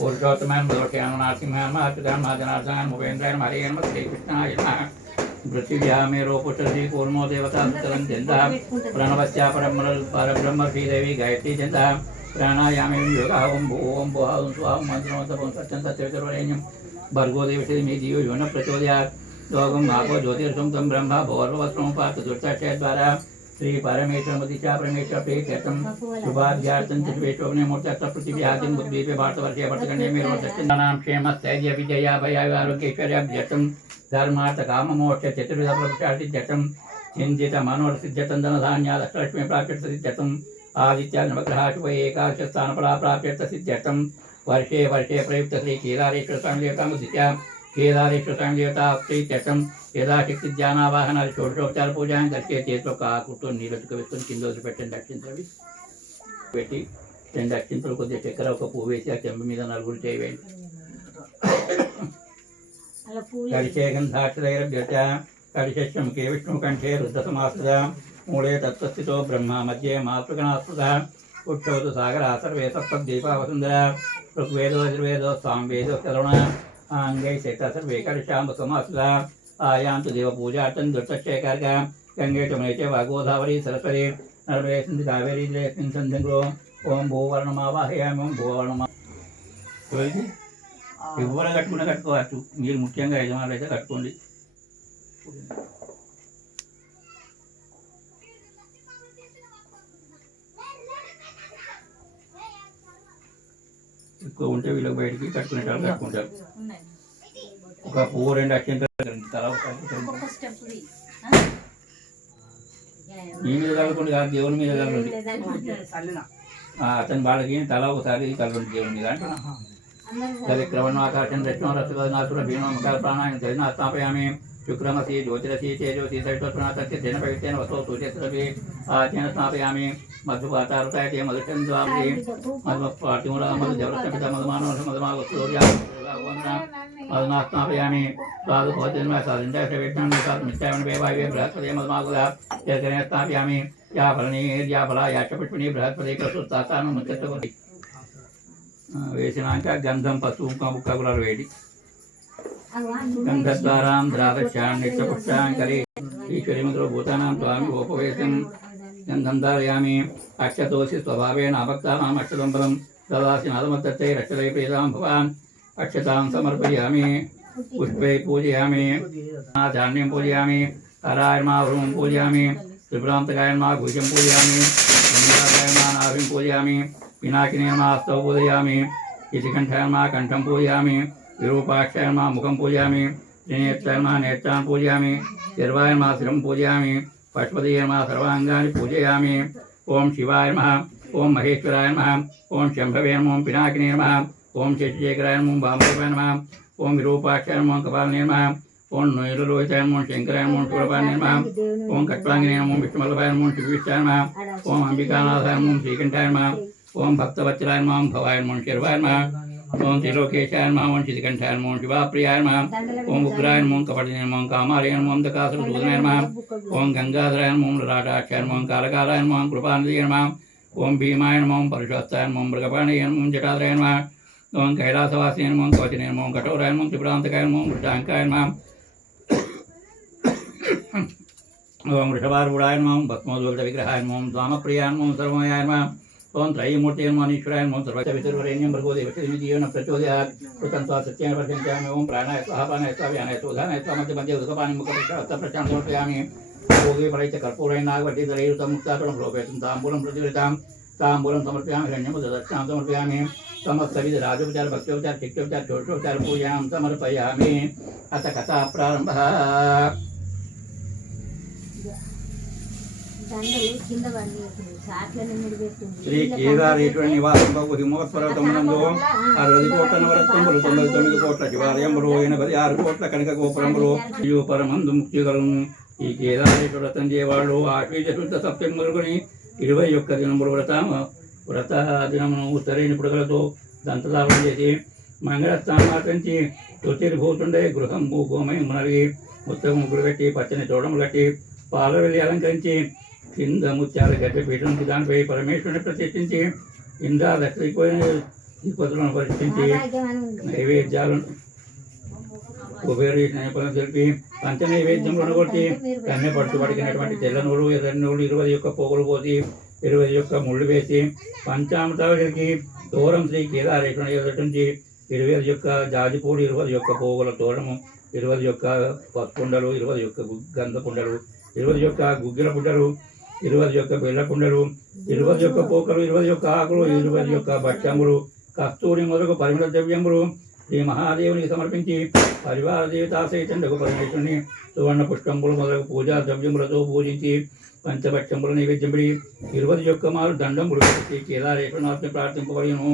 पुरुषोत्तमं दोषयाम नारसिंहाम अच्युताम जनार्दनाम मुपेन्द्राय हरियम श्री कृष्णाय नमः पृथिव्यामे रोपुषि कूर्मो देवता सुतलं चंदा प्रणवस्या परब्रह्म श्री देवी गायत्री चंदा प्राणायामे योगा ओम भुव ओम स्वाहा मंत्रों सत्यं सत्यवरेण्यं भर्गो देवस्य मे जीव यो न प्रचोदयात् लोकं आपो ज्योतिर्षं तं ब्रह्म भोर्वस्त्रं पार्थ दुर्तस्य द्वारा श्री परमेश्वरमतिचा परमेश्वर प्रीत्यर्थं शुभाध्यार्थं चित्वेशोग्ने मूर्त्यर्थ पृथिव्यादिं बुद्धिपे भारतवर्षे वर्तकन्ये मेरो सत्यनानां क्षेमस्थैर्य विजया भयारोग्यैश्वर्याभ्यर्थं धर्मार्थ काममोक्ष चतुर्विध पुरुषार्थित्यर्थं चिन्तित मनोरसिद्ध्यर्थं धनधान्यादष्टलक्ष्मी प्राप्त्यर्थसिद्ध्यर्थं आदित्य नवग्रह शुभ एकादश स्थानफला प्राप्त्यर्थसिद्ध्यर्थं वर्षे वर्षे प्रयुक्त श्री केदारेश्वर स्वामी देवतामुद्दिश्य केदारेश्वर स्वामी देवता प्रीत्यर्थं यथाशक्ति ध्यानावाहन షోడశోపచార పూజ కలిసి చేతిలో కాకుతో నీళ్ళకు వేసుకొని కింద వదిలిపెట్టండి అక్షింతలు పెట్టి 2 అక్షింతలు కొద్దిగా చక్కెర ఒక పువ్వు వేసి ఆ చెంబు మీద నలుగురు చేయండి కలిశేగంధాక్షరైరభ్యత కలిశస్యముఖే విష్ణుకంఠే రుద్రసమాస్తద మూలే తత్వస్థితో బ్రహ్మ మధ్యే మాతృగణాస్పృత ఉక్షోతు సాగర సర్వే సప్తద్వీపావసుందర ఋగ్వేదో యజుర్వేదో సామవేదో కరుణ అంగై శేత సర్వే కలిశాంబ సమాస్తద आयांतु देव पूजार्थं दुर्तक्षयकारक गंगे चमने वागोदावरी सरस्वती नर्मदे सिंधु कावेरी जलेस्मिन् सन्निधौ ओम भूवर्णमावाहयामि ओम भूवर्णमा ఎవరు కట్టుకున్నా కట్టుకోవచ్చు మీరు ముఖ్యంగా యజమానులు అయితే కట్టుకోండి ఎక్కువ ఉంటే వీళ్ళకి బయటికి కట్టుకునేటప్పుడు కట్టుకుంటారు ఒక పువ్వు 2 అక్షంతలు మీ మీద కలుగుతుంది కాదు దేవుని మీద కలుగుతుంది అతని వాళ్ళకి తల ఒకసారి కలుగుతుంది దేవుని మీద అంటే క్రమణ ఆకాశం రత్నం రసనాసుర భీమకాల ప్రాణాయం చైనా స్థాపయామి శుక్రమసి జ్యోతిరసి తేజోసి సైత్వనాథస్య జన పవిత్రేణ వసో సూర్యస్రవి ఆచరణ స్థాపయామి మధుపాతారుతాయ మధుచం ద్వామి మధుపాటిమూల మధు జవరపిత మధుమానవ మధుమావసూర్య मदना स्थापयामि साधु भोजन साधुंडा सेविष्णं मिथ्यावन् वेवाये बृहस्पति मदमागुला यज्ञ स्थापयामि या फलनी या फला या च पुष्पिणी बृहस्पति प्रसुत्तासानं मुच्यते वेसिनांच गंधं पशुं मुक्कगुलाल वेडि गंधद्वारां द्रावश्यां नित्यपुष्टां करे ईश्वरी मंत्रो भूतानां स्वामी उपवेशं गंधं धारयामि अक्षतोषि स्वभावेन अभक्तानाम् अक्षतं ददासि नादमत्तते रक्षते प्रीतां भवान् अक्षतां समर्पयामि पुष्पे पूजयामि धान्यं पूजयामि हरायर्मावरुं पूजयामि त्रिपुरान्तकायर्मा भुजं पूजयामि गङ्गाकायर्मा नाभिं पूजयामि पिनाकिनीर्मा हस्तौ पूजयामि इतिकण्ठयर्मा कण्ठं पूजयामि विरूपाक्षयर्मा मुखं पूजयामि त्रिनेत्रयर्मा नेत्रान् पूजयामि शिर्वायर्मा शिरं पूजयामि पशुपतिर्मा सर्वाङ्गानि पूजयामि ओम शिवाय नमः ओम महेश्वराय नमः ओम शंभवे नमः ओम पिनाकिने नमः ओम शेषशेखराय नमः ओम वामदेवाय नमः ओम विरूपाक्षाय नमः ओम कपालिने नमः ओम नैरलोहिताय नमः ओम शंकराय नमः ओम शूलपाणिने नमः ओम कट्वांगिने नमः ओम विष्णुवल्लभाय नमः ओम शिवविष्टाय नमः ओम अंबिकानाथाय नमः ओम श्रीकंठाय नमः ओम भक्तवत्सलाय नमः ओम भवाय नमः ओम शर्वाय नमः ओम त्रिलोकेशाय नमः ओम श्रीकंठाय नमः ओम शिवाप्रियाय नमः ओम उग्राय नमः ओम कपटिने नमः ओम कामालयाय नमः ओम दकासुरसूदनाय नमः ओम गंगाधराय नमः ओम ललाटाक्षाय नमः ओम कालकालाय नमः ओम कृपानिधये नमः ओम भीमाय नमः ओम परशुहस्ताय नमः ओम मृगपाणये नमः ओम जटाधराय नमः ओम कैलासवासिने नमः ओम कवचिने नमः ओम कठोराय नमः ओम त्रिपुरान्तकाय नमः ओम वृषाङ्काय नमः ओम वृषभारूढाय नमः ओम भस्मोद्भविग्रहाय नमः ओम स्वामप्रियाय नमः ओम सर्वमयाय नमः ओम त्रयीमूर्ते नमः ईश्वराय नमः सर्ववितुर्वरेण्यं भर्गो देवस्य धीमहि न प्रचोदयात् कृतं त्वा सत्येन प्रत्यञ्चामि ओम प्राणाय स्वाहा पानाय स्वाहा व्यानाय स्वाधानाय स्वाहा मध्ये मध्ये उदकपानि मुखप्रशान्तं समर्पयामि भोगे फलैश्च कर्पूरेण नागवटीधरैरुतं मुक्ताफलं प्रोपेतं ताम्बूलं प्रतिगृहीतां ताम्बूलं समर्पयामि हिरण्यं दक्षिणां समर्पयामि समस्तविध राजोपचार भक्त्योपचार शिक्षोपचार षोडशोपचार पूजां समर्पयामि अथ कथा प्रारम्भः శ్రీ కేదారేశ్వర నివాసం హిమవత్పర్వతమునందు 60 కోట్ల నవరత్నములు 99 కోట్ల శివాలయములు 86 కోట్ల కనక గోపురములు పరమందు ముక్తి కలుగును. ఈ కేదారేశ్వర వ్రతం చేయవాళ్ళు ఆశ్వీజ శుద్ధ సప్తమి మొదలుకొని 21 దినములు వ్రత దినమును సరైన పుడకలతో దంతదాపం చేసి మంగళస్థానాచరించి తుతిర్భూతుండే గృహం భూగోమయం మునవి ముత్తము ముగ్గురు పెట్టి పచ్చని తోడము కట్టి పాల వెళ్ళి అలంకరించి కిందముత్యాల గడ్డపీఠం దానిపై పరమేశ్వరుని ప్రతిష్ఠించి ఇంద్రాదక్షిపోయిన దిక్పతులను పరిష్కరించి నైవేద్యాలను కుబేరీపలను తెలిపి పంచ నైవేద్యములను కొట్టి కన్నె పట్టు పడికినటువంటి తెల్ల నూలు ఎర్ర నూలు 20 పోగులు పోసి 20 ముళ్ళు వేసి పంచామృతానికి తోరం శ్రీ కేదారేశ్వరుని ఎదుటి 20 జాజిపూడి 20 పోగుల తోరము 20 పసుపుండలు 20 గంధ పుండలు 20 గుగ్గిల పుండలు 20 బెల్ల పుండలు 20 పోకలు 21 ఆకులు 21 భక్ష్యములు కస్తూరి మొదలు పరిమళ ద్రవ్యములు శ్రీ మహాదేవునికి సమర్పించి పరివార దేవతా సైతండకు పరమేశ్వరుని సువర్ణ పుష్పములు మొదలగు పూజా ద్రవ్యములతో పూజించి పంచభక్షములు నైవేద్యముడి 21 మారు దండములు పెట్టి కేదారేశ్వరనాథ్ని ప్రార్థింపబడిను.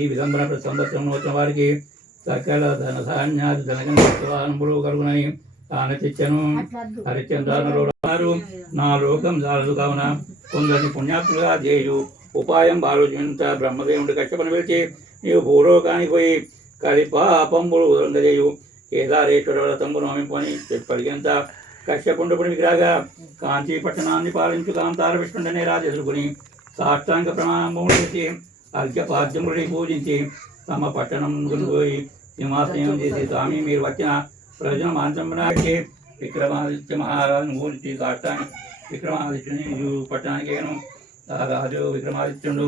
ఈ విధంబన సంవత్సరం వచ్చిన వారికి సకల ధన ధాన్యాది ధనగణములు కలుగునని తానచిచ్చను. హరిచంద్రులు నా లోకం చాలదు కావున కొందరిని పుణ్యాత్ములుగా చేయు ఉపాయం ఆలోచించ బ్రహ్మదేవుడి కష్టపని వెళ్తే నీవు భూలోకానికి పోయి కలిపాపంబులు ఉదంగజేయు కేదారేశ్వర వ్రతంబును అమింపని చెప్పడిగంత కశ్యపుండపుడి విగ్రహగా కాంచీ పట్టణాన్ని పాలించు కాంతార విష్ణుడనే రాజు ఎదుర్కొని సాష్టాంగ ప్రమాణములు చేసి అర్ఘ్యపాద్యములని పూజించి తమ పట్టణం పోయి సింహాసనం చేసి స్వామి మీరు వచ్చిన ప్రయోజనం మాంచంబనానికి విక్రమాదిత్య మహారాజును పూజించి సాష్టాంగ విక్రమాదిత్యుని పట్టణానికి రాజు విక్రమాదిత్యుడు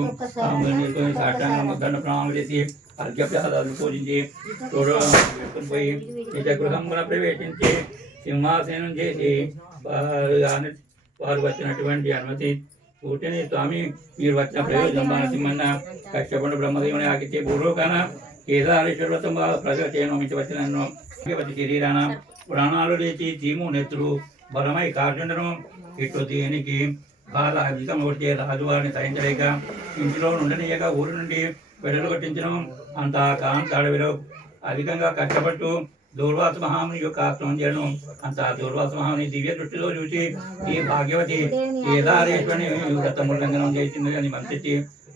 తీసుకొని సాష్టాంగ దండ ప్రణామం చేసి అర్ఘ్యప్రసాదాలు పూజించి పోయి నిజ గృహమున ప్రవేశించి సింహాసనం చేసి వారు వచ్చినటువంటి అనుమతి కూర్చొని స్వామి మీరు వచ్చిన ప్రయోజనం నరసింహన్న కష్టపడి బ్రహ్మదేవుని ఆకిచ్చే భూలోకాన కేదారేశ్వర వ్రతం ప్రజల చేయనమించి వచ్చిన శరీరాన ప్రాణాలు లేచి చీము నెత్తులు బలమై కార్జుండను ఇట్లు దీనికి బాధ అధికం కొడితే రాజువారిని సహించలేక ఇంటిలో ఉండనీయక ఊరి నుండి వెడలు కొట్టించడం అంత కాంతాడవిలో అధికంగా కష్టపడుతూ దూర్వాస మహాముని యొక్క ఆశ్రమం చేయడం అంత దూర్వాస మహాముని దివ్య దృష్టిలో చూసి ఈ భాగ్యవతి కేదారేశ్వరిని వ్రతముల్లంఘనం చేసింది అని మంత్రించి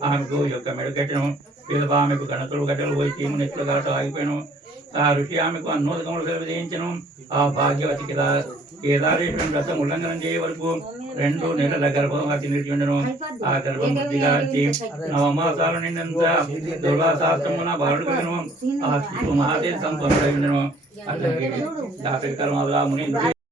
ఆమెకు యొక్క మెడగట్టడం పిదప ఆమెకు గణతులు గడ్డలు పోయి చీము నెట్లు గడట ఆగిపోయాను. ఆ ఋషి ఆమెకు అన్నోదకములు విధించను. ఆ భాగ్యవతి కేదారేశ్వరుని వ్రతం ఉల్లంఘనం చేయ వరకు 2 నెలల గర్భవతి నిలిచి ఉండను. ఆ గర్భం వృద్ధిగా వచ్చి 9 మాసాలు నిండంత దుర్వాసాశ్రమున బాలుడును ఆ మహాదేవి సంపన్నుడై ఉండను. అతనికి దాపరికరం ముని